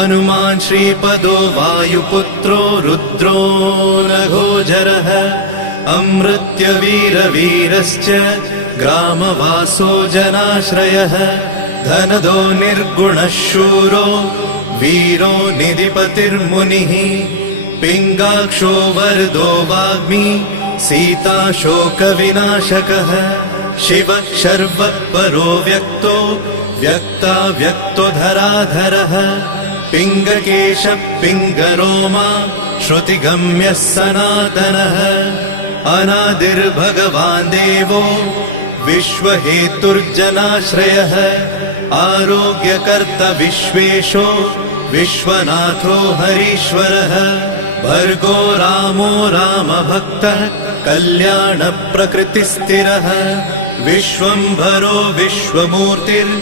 हनुमान् श्रीपदो वायुपुत्रो रुद्रो नघोजरः अमृत्यवीरवीरश्च ग्रामवासो जनाश्रयः धनदो निर्गुणः शूरो वीरो निधिपतिर्मुनिः पिङ्गाक्षो वरदो वाग्मी सीताशोकविनाशकः शिवः शर्वपरो व्यक्तो व्यक्ताव्यक्तो धराधरः पिङ्गकेशः पिङ्गरोमा श्रुतिगम्यः सनातनः अनादिर्भगवान् देवो विश्वहेतुर्जनाश्रयः आरोग्यकर्ता विश्वेशो विश्वनाथो हरीश्वरः भर्गो रामो रामभक्तः कल्याणप्रकृतिस्थिरः विश्वम्भरो विश्वमूर्तिर्